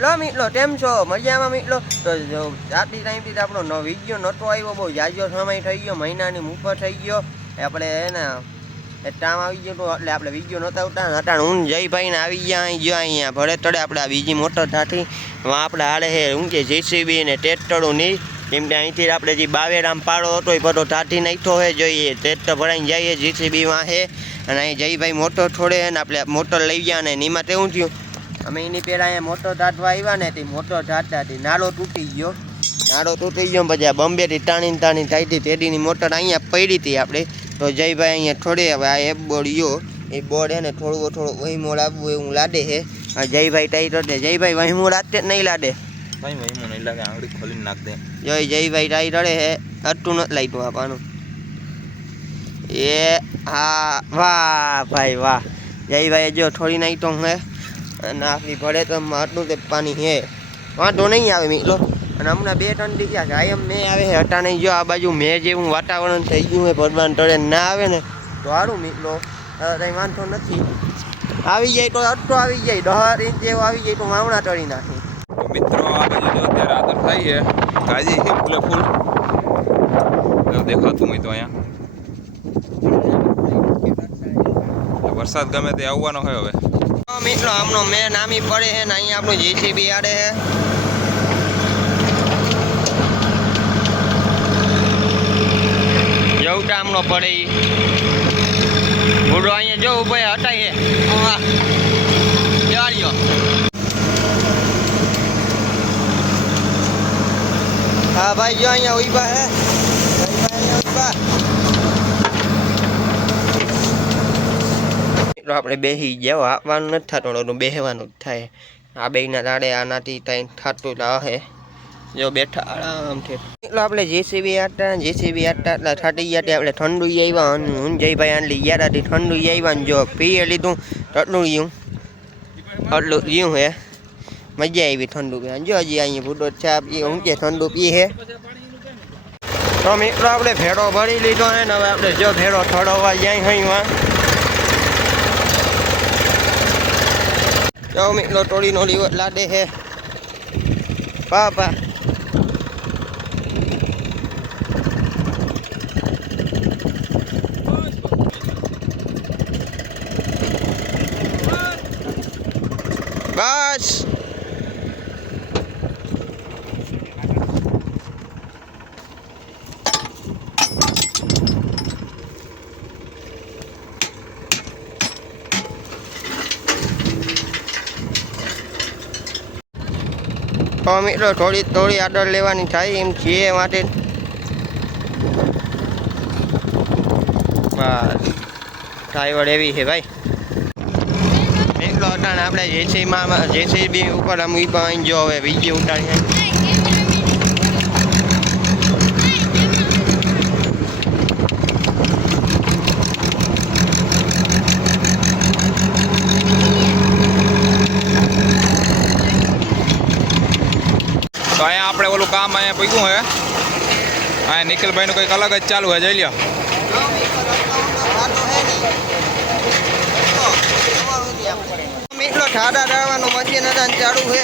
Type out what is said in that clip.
Hello મિત્રો, કેમ છો? મજામાં મિત્રો? તો આટલી ટાઈમથી આપણો નવો વિડીયો નહોતો આવ્યો, બહુ જાજો સમય થઈ ગયો, મહિનાની ઉપર થઈ ગયો. આપણે એને ટાઈમ આવી ગયો એટલે આપણે વિડીયો નહોતા ઉતાર. અટાણ હું જયભાઈને આવી ગયા અહીંયા ભલે તળે આપણે આ બીજી મોટર થાથી આપણે હાલે છે શું કે જેસીબી ને ટ્રેક્ટરો નહીં, કેમ કે અહીંથી આપણે જે બાવેરામ પાડો હતો એ બધો ટાટી નાખ્યો હોય જોઈએ ટ્રેક્ટર ભરાઈને જઈએ જેસીબીમાં છે. અને અહીં જયભાઈ મોટર છોડે ને આપણે મોટર લઈ ગયા ને એમાં તેવું થયું અમે એની પહેલાં અહીંયા મોટર ઢાંટવા આવ્યા ને તે મોટર ઢાંટતાથી નાળો તૂટી ગયો પછી બોમ્બેથી તાણી થઈ હતી તેડીની મોટર અહીંયા પડી હતી આપણે. તો જયભાઈ અહીંયા થોડે હવે આ એપ બોર્ડ યો એ બોર્ડ હે ને થોડું વહીમો લાવવું એવું લાદે છે. જયભાઈ ટાઈટ છે. જયભાઈ વહીમો લાદતે જ નહીં લાદે ભાઈ વહીમો નહીં લાગે, આંગળી ખોલીને નાખ દે. જયભાઈ ટાઈટ રડે છે, અટું નથી લાઈટું આપવાનું. એ હા વાહ ભાઈ વાહ, જયભાઈ જો થોડી નાઈટો હે અને આપણી ભળે તો આટલું તે પાણી હે વાંધો નહીં આવે મિત્રો. અને હમણાં 2 ટન થઈ ગયા કાયમ મેં આવે છે હટા નહીં. જો આ બાજુ મેં જેવું વાતાવરણ થઈ ગયું હોય ભગવાન તળે ના આવે ને તો સારું મિત્રો, કંઈ વાંધો નથી. આવી જાય તો અટતો આવી જાય 10 ઇંચ જેવો આવી જાય તો વાવણા તળી નાખી. મિત્રો આ બાજુ જો અત્યારે આદર થાય છે ગાજી છે ફૂલે ફૂલ દેખાતું હોય તો અહીંયા વરસાદ ગમે તે આવવાનો હોય. હવે મિત્રો આમનો મેં નામી પડે છે ને અહીંયા આપણું જેસીબી આડે છે. જવટા આમનો પડે ઈ ભૂડો અહીંયા જો ભાઈ હટાય છે. જાળ્યો હા ભાઈ જો અહીંયા ઉભા હે આપણે બેસી જાવ આપવાનું નથી થતું, બેસવાનું જ થાય. આ બેના દાડે આનાથી ત્યાં થતું હે. જો બેઠા આરામથી એટલે આપણે જેસીબી આટલા એટલા થાટી ગયા આપણે ઠંડુ આવ્યા. હું જયભાઈ આટલી ગયાથી ઠંડુ આવ્યા ને જો પીએ લીધું એટલું રહ્યું હે. મજા આવી ઠંડુ પીવા. જો હજી અહીંયા ભૂડો ચા પીએ હું કે ઠંડુ પીએ હે. તો મિત્રો આપણે ભેડો ભરી લીધો હે ને હવે આપણે જો ભેડો ઠળવવા જાય અહીંયા. જો મિત્રો ટોળીનો લીવર લાદે છે પાપા. બસ તો મિત્રો થોડી આદર લેવાની થાય એમ છીએ માટે બસ ડ્રાઈવર એવી છે ભાઈ. મિત્રો અટાણે આપણે જેસીબી ઉપર આમ આવી જો હવે બીજી ઉતારી તો અહીંયા આપણે ઓલું કામ અહીંયા પૂગ્યું હે. અહીંયા નિખિલભાઈનું કંઈક અલગ જ ચાલુ હે, જોઈ લ્યો. મિત્રો ઠાડા ડાળવાનું મશીન ચાલુ છે.